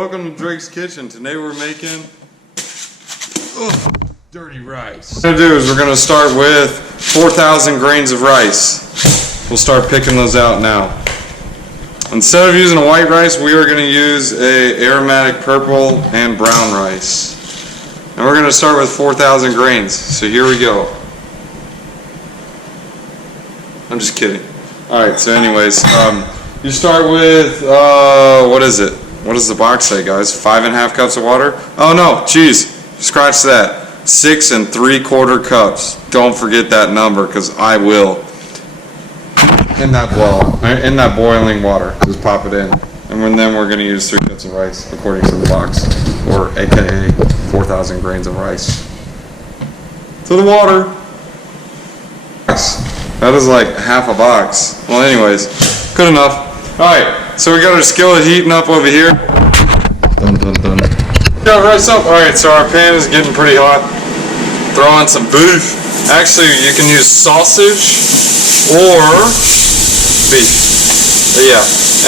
Welcome to Drake's Kitchen. Today we're making dirty rice. What we're going to do is we're going to start with 4,000 grains of rice. We'll start picking those out now. Instead of using a white rice, we are going to use a aromatic purple and brown rice. And we're going to start with 4,000 grains. So here we go. I'm just kidding. Alright, so anyways, you start with, what is it? What does the box say, guys? 5.5 cups of water? Oh no, geez, scratch that. 6 3/4 cups. Don't forget that number, because I will. In that boiling water. Just pop it in. And then we're going to use 3 cups of rice, according to the box. Or aka 4,000 grains of rice. To the water. That is like half a box. Well, anyways, good enough. Alright, so we got our skillet heating up over here. Dun dun dun. Got rice up. Alright, so our pan is getting pretty hot. Throw in some beef. Actually, you can use sausage or beef. Yeah,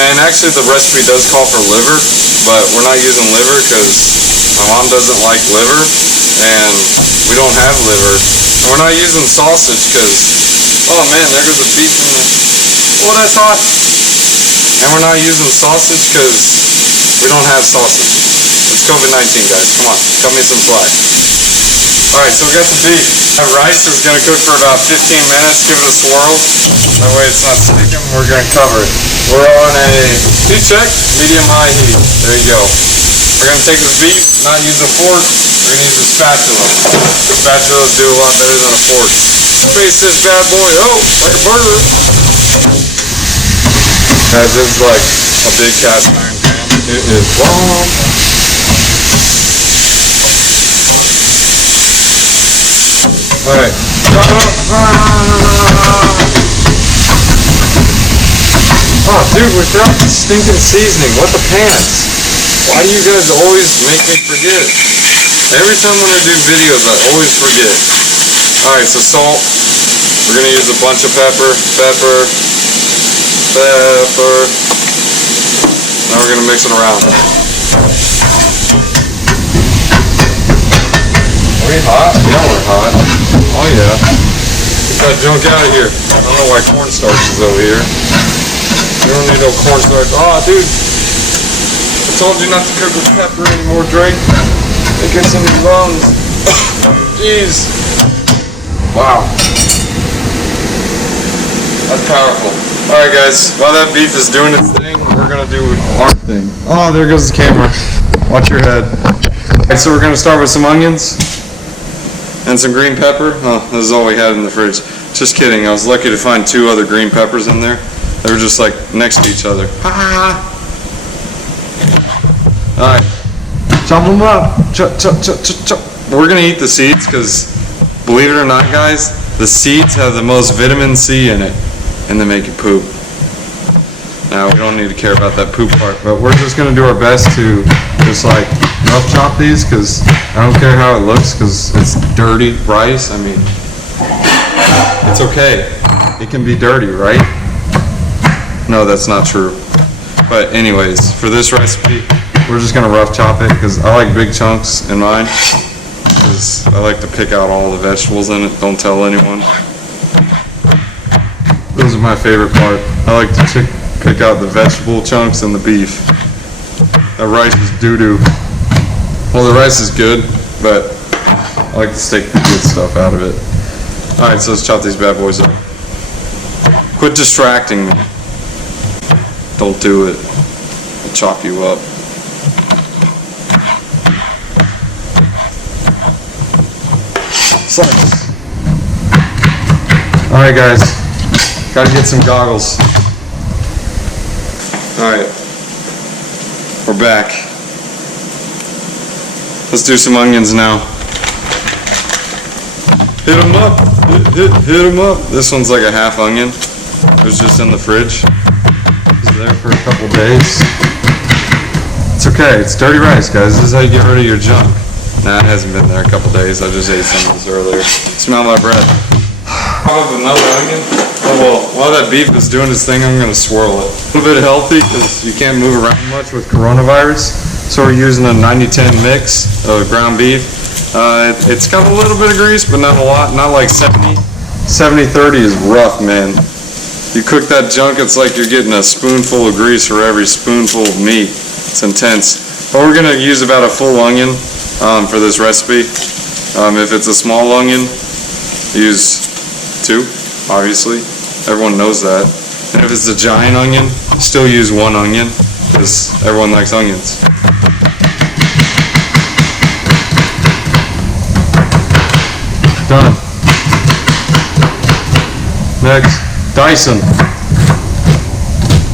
and actually the recipe does call for liver, but we're not using liver because my mom doesn't like liver, and we don't have liver. And we're not using sausage because, oh man, there goes the beef in the... Oh, that's hot. And we're not using sausage because we don't have sausage. It's COVID-19, guys. Come on, cut me some slack. Alright, so we got the beef. Our rice is going to cook for about 15 minutes. Give it a swirl. That way it's not sticking. We're going to cover it. We're on a heat check, medium-high heat. There you go. We're going to take this beef, not use a fork. We're going to use a spatula. Spatulas do a lot better than a fork. Face this bad boy. Oh, like a burger. Guys, this is like a big cast iron pan. It is bomb. Alright. Oh, dude, without the stinking seasoning, what the pants? Why do you guys always make me forget? Every time when I do videos, I always forget. Alright, so salt. We're going to use a bunch of pepper. Now we're going to mix it around. Are we hot? Yeah, we're hot. Oh yeah. Get that junk out of here. I don't know why cornstarch is over here. You don't need no cornstarch. Oh, dude. I told you not to cook with pepper anymore, Drake. It gets in your lungs. Jeez. Wow. That's powerful. Alright guys, while that beef is doing its thing, we're going to do our thing. Oh, there goes the camera. Watch your head. Alright, so we're going to start with some onions and some green pepper. Oh, this is all we had in the fridge. Just kidding, I was lucky to find 2 other green peppers in there. They were just like next to each other. Alright, chop them up. Chop. We're going to eat the seeds because, believe it or not guys, the seeds have the most vitamin C in it. And they make you poop. Now we don't need to care about that poop part, but we're just going to do our best to just like rough chop these because I don't care how it looks because it's dirty rice. I mean, it's okay. It can be dirty, right? No, that's not true. But anyways, for this recipe, we're just going to rough chop it because I like big chunks in mine because I like to pick out all the vegetables in it. Don't tell anyone. Those are my favorite part. I like to pick out the vegetable chunks and the beef. That rice is doo-doo. Well, the rice is good, but I like to take the good stuff out of it. Alright, so let's chop these bad boys up. Quit distracting me. Don't do it. I'll chop you up. Slice. Alright guys. Gotta get some goggles. Alright. We're back. Let's do some onions now. Hit them up. Hit them up. This one's like a half onion. It was just in the fridge. It was there for a couple days. It's okay. It's dirty rice, guys. This is how you get rid of your junk. Nah, it hasn't been there a couple days. I just ate some of this earlier. Smell my breath. Pop up another onion. Oh well, while that beef is doing its thing, I'm going to swirl it. A little bit healthy because you can't move around much with coronavirus. So we're using a 90-10 mix of ground beef. It's got a little bit of grease, but not a lot, not like 70. 70-30 is rough, man. You cook that junk, it's like you're getting a spoonful of grease for every spoonful of meat. It's intense. But we're gonna use about a full onion for this recipe. If it's a small onion, use 2, obviously. Everyone knows that. And if it's a giant onion, still use 1 onion, because everyone likes onions. Done. Next, dice them.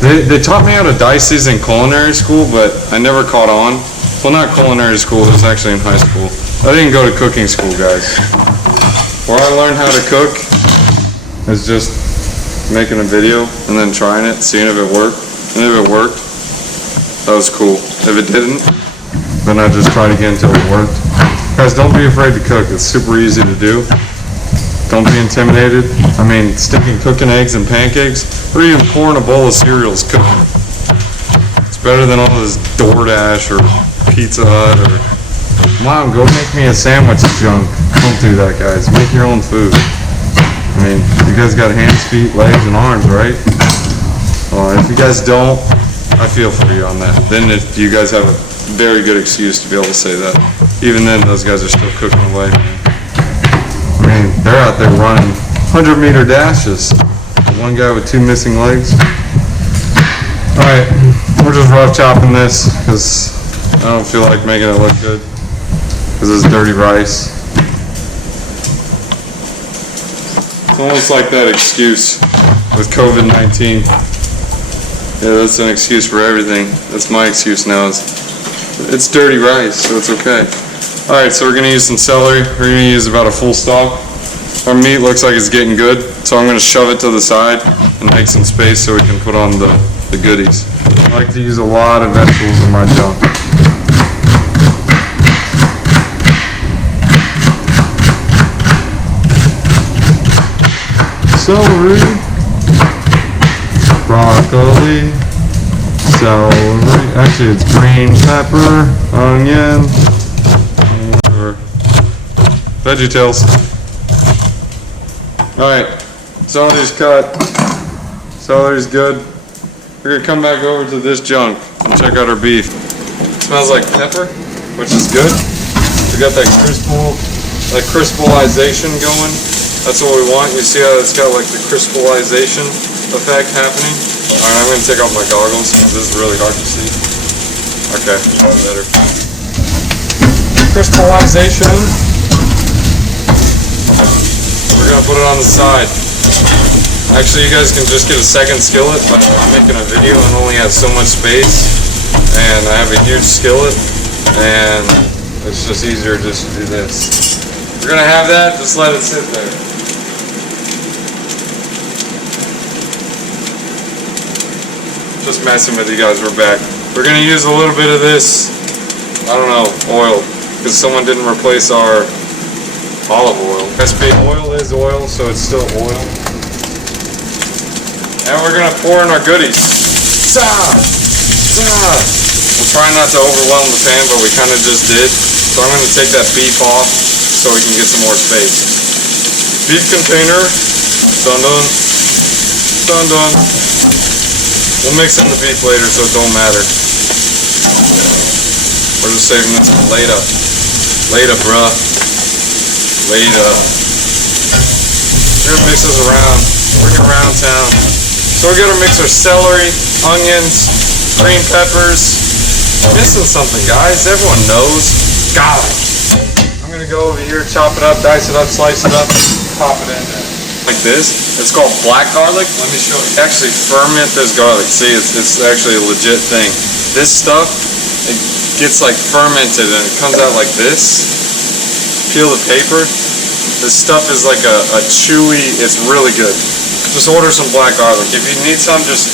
They taught me how to dice these in culinary school, but I never caught on. Well, not culinary school, it was actually in high school. I didn't go to cooking school, guys. Where I learned how to cook is just making a video and then trying it, seeing if it worked. And if it worked, that was cool. If it didn't, then I just tried again until it worked. Guys, don't be afraid to cook. It's super easy to do. Don't be intimidated. I mean, sticking cooking eggs and pancakes, or even pouring a bowl of cereal is cooking. It's better than all this DoorDash or Pizza Hut or... Mom, go make me a sandwich junk. Don't do that, guys. Make your own food. I mean, you guys got hands, feet, legs, and arms, right? Well, if you guys don't, I feel for you on that. Then if you guys have a very good excuse to be able to say that. Even then, those guys are still cooking away. I mean, they're out there running 100-meter dashes. One guy with 2 missing legs. Alright, we're just rough chopping this because I don't feel like making it look good. Because it's dirty rice. It's almost like that excuse with COVID-19. Yeah, that's an excuse for everything. That's my excuse now. It's dirty rice, so it's okay. Alright, so we're going to use some celery. We're going to use about a full stalk. Our meat looks like it's getting good, so I'm going to shove it to the side and make some space so we can put on the goodies. I like to use a lot of vegetables in my junk. Celery, broccoli, celery, actually it's green pepper, onion, or VeggieTales. Alright, celery's cut, celery's good. We're gonna come back over to this junk and check out our beef. It smells like pepper, which is good. We got that crispalization going. That's what we want. You see how it's got like the crystallization effect happening? Alright, I'm going to take off my goggles because this is really hard to see. Okay, that's better. Crystallization. We're going to put it on the side. Actually, you guys can just get a second skillet, but I'm making a video and only have so much space. And I have a huge skillet. And it's just easier just to do this. We're going to have that, just let it sit there. Just messing with you guys, we're back. We're going to use a little bit of this, I don't know, oil, because someone didn't replace our olive oil. Recipe oil is oil, so it's still oil. And we're going to pour in our goodies. We'll try not to overwhelm the pan, but we kind of just did. So I'm going to take that beef off so we can get some more space. Beef container, done. We'll mix in the beef later, so it don't matter. We're just saving this for later. Later, bruh. Later. We're gonna mix this around. Bring it around town. So we're gonna mix our celery, onions, green peppers. Missing something, guys. Everyone knows. Garlic. I'm gonna go over here, chop it up, dice it up, slice it up, pop it in there. Like this. It's called black garlic. Let me show you. Actually ferment this garlic. See, it's actually a legit thing. This stuff, it gets like fermented and it comes out like this. Peel the paper. This stuff is like a chewy, it's really good. Just order some black garlic. If you need some, just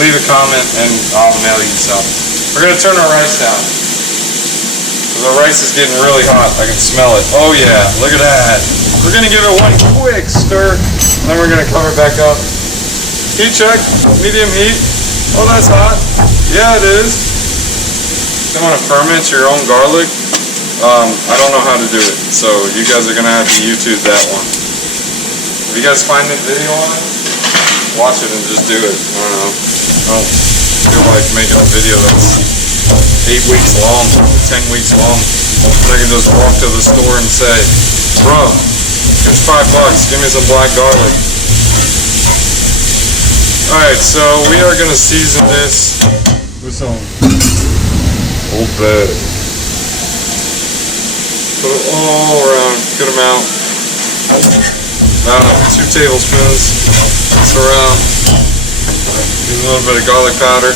leave a comment and I'll mail you some. We're gonna turn our rice down. The rice is getting really hot. I can smell it. Oh yeah, look at that. We're gonna give it one quick stir, and then we're gonna cover it back up. Heat check, medium heat. Oh, that's hot. Yeah, it is. you want to ferment your own garlic, I don't know how to do it, so you guys are gonna have to YouTube that one. If you guys find a video on it, watch it and just do it. I don't know. I don't feel like making a video that's 8 weeks long, 10 weeks long. I can just walk to the store and say, bro, here's $5, give me some black garlic. Alright, so we are gonna season this with some Old Bay. Put it all around, good amount. About 2 tablespoons. Mix around. Use a little bit of garlic powder.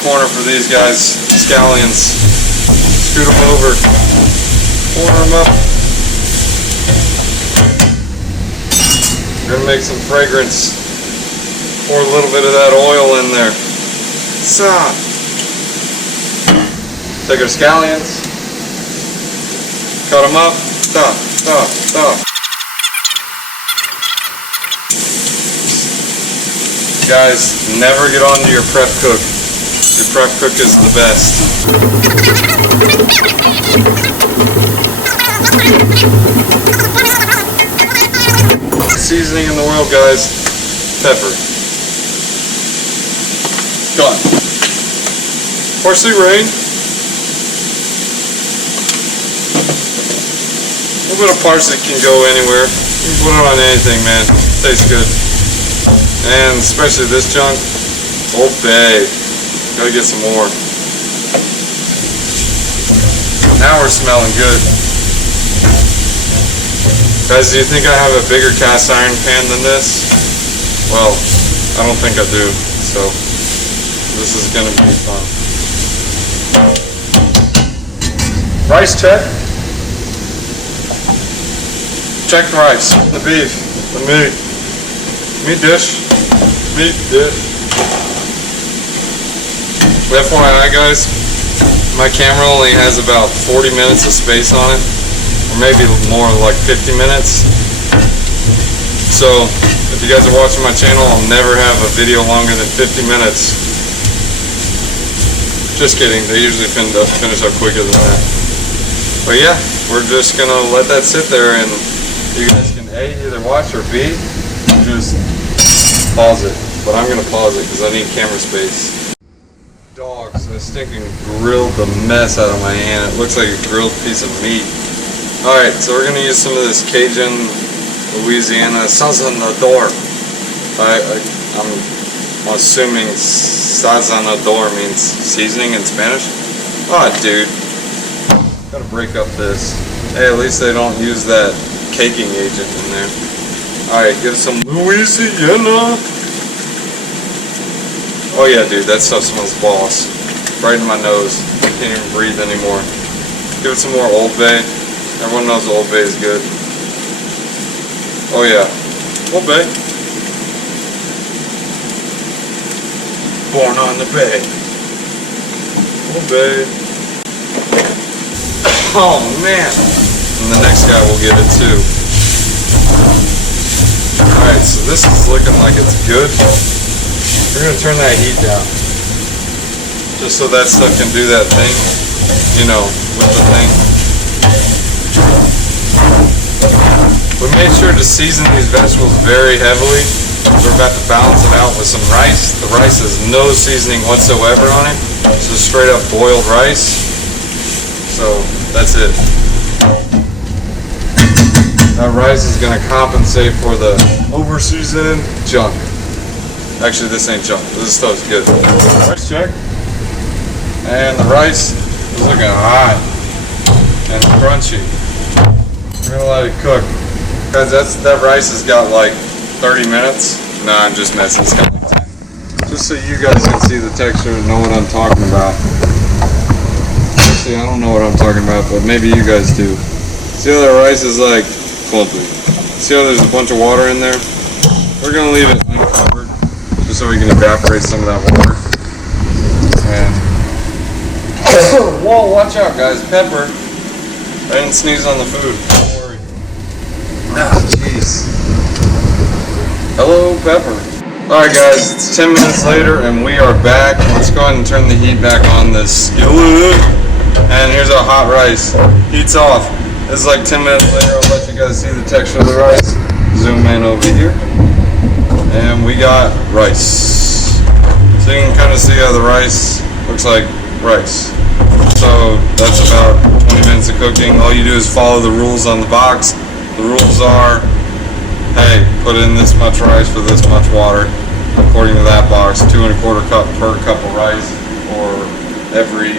Corner for these guys, scallions. Scoot them over. Corner them up. We're gonna make some fragrance. Pour a little bit of that oil in there. Take our scallions, cut them up, Guys, never get onto your prep cook. Your prep cook is the best. Seasoning in the world, guys. Pepper. Done. Parsley rain. A little bit of parsley can go anywhere. You can put it on anything, man. Tastes good. And especially this junk. Old Bay. Gotta get some more. Now we're smelling good. Guys, do you think I have a bigger cast iron pan than this? Well, I don't think I do. So, this is gonna be fun. Rice check. Check the rice, the beef, the meat. Meat dish. Meat dish. FYI guys, my camera only has about 40 minutes of space on it. Or maybe more, like 50 minutes. So, if you guys are watching my channel, I'll never have a video longer than 50 minutes. Just kidding, they usually finish up quicker than that. But yeah, we're just gonna let that sit there and you guys can A, either watch, or B, just pause it. But I'm gonna pause it because I need camera space. Dogs, I stinking grilled the mess out of my hand. It looks like a grilled piece of meat. Alright, so we're gonna use some of this Cajun Louisiana sazonador. I'm assuming sazonador means seasoning in Spanish. Oh, dude. Gotta break up this. Hey, at least they don't use that caking agent in there. Alright, give some Louisiana. Oh yeah, dude, that stuff smells boss. Right in my nose. Can't even breathe anymore. Give it some more Old Bay. Everyone knows Old Bay is good. Oh yeah, Old Bay. Born on the Bay. Old Bay. Oh man. And the next guy will get it too. Alright, so this is looking like it's good. We're going to turn that heat down. Just so that stuff can do that thing. You know, with the thing. We made sure to season these vegetables very heavily. We're about to balance it out with some rice. The rice has no seasoning whatsoever on it. It's just straight up boiled rice. So, that's it. That rice is going to compensate for the over-seasoned junk. Actually, this ain't junk. This stuff's good. Rice check. And the rice is looking hot and crunchy. We're gonna let it cook. Guys, that rice has got like 30 minutes. Nah, I'm just messing. It's got like 10. Just so you guys can see the texture and know what I'm talking about. Actually, I don't know what I'm talking about, but maybe you guys do. See how that rice is like clumpy? See how there's a bunch of water in there? We're gonna leave it uncovered, just so we can evaporate some of that water. And whoa, watch out guys, pepper. I didn't sneeze on the food. Don't worry. Ah, jeez. pepper. Alright guys, it's 10 minutes later and we are back. Let's go ahead and turn the heat back on this skillet. And here's our hot rice. Heat's off. This is like 10 minutes later. I'll let you guys see the texture of the rice. Zoom in over here. And we got rice. So you can kind of see how the rice looks like rice. So that's about 20 minutes of cooking. All you do is follow the rules on the box. The rules are, hey, put in this much rice for this much water. According to that box, 2 1/4 cup per cup of rice, or every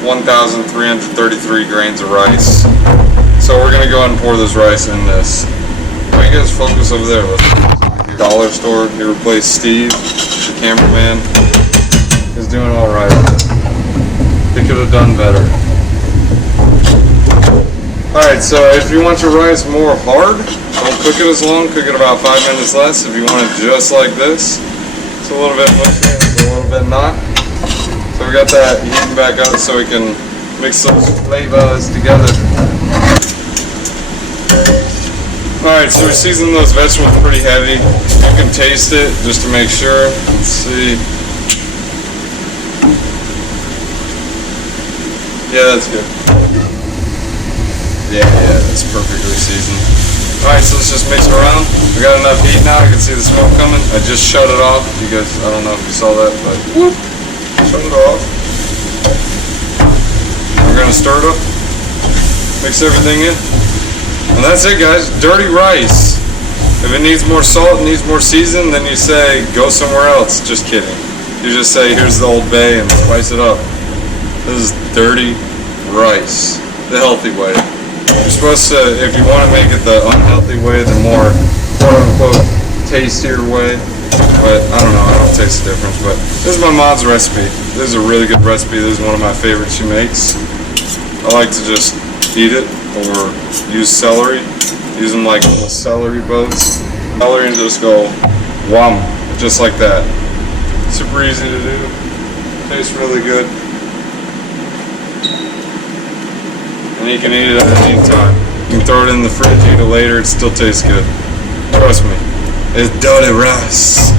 1,333 grains of rice. So we're gonna go ahead and pour this rice in this. Why you guys focus over there? Let's dollar store. He replaced Steve, the cameraman. He's doing all right with it. He could have done better. Alright, so if you want your rice more hard, don't cook it as long, cook it about 5 minutes less. If you want it just like this, it's a little bit mushy, it's a little bit not. So we got that heating back up so we can mix those flavors together. Alright, so we're seasoning those vegetables pretty heavy. You can taste it just to make sure. Let's see. Yeah, that's good. Yeah, that's perfectly seasoned. Alright, so let's just mix it around. We got enough heat now, you can see the smoke coming. I just shut it off. You guys, I don't know if you saw that, but whoop, shut it off. We're gonna stir it up, mix everything in. And that's it guys, dirty rice. If it needs more salt, it needs more season, then you say, go somewhere else. Just kidding. You just say, here's the Old Bay and spice it up. This is dirty rice, the healthy way. You're supposed to, if you want to make it the unhealthy way, the more quote-unquote tastier way, but I don't know, I don't taste the difference, but this is my mom's recipe. This is a really good recipe. This is one of my favorites she makes. I like to just eat it, or use celery, use them like little celery boats. Celery and just go, wham, just like that. Super easy to do, tastes really good. And you can eat it at any time. You can throw it in the fridge, eat it later, it still tastes good. Trust me. It's dirty rice.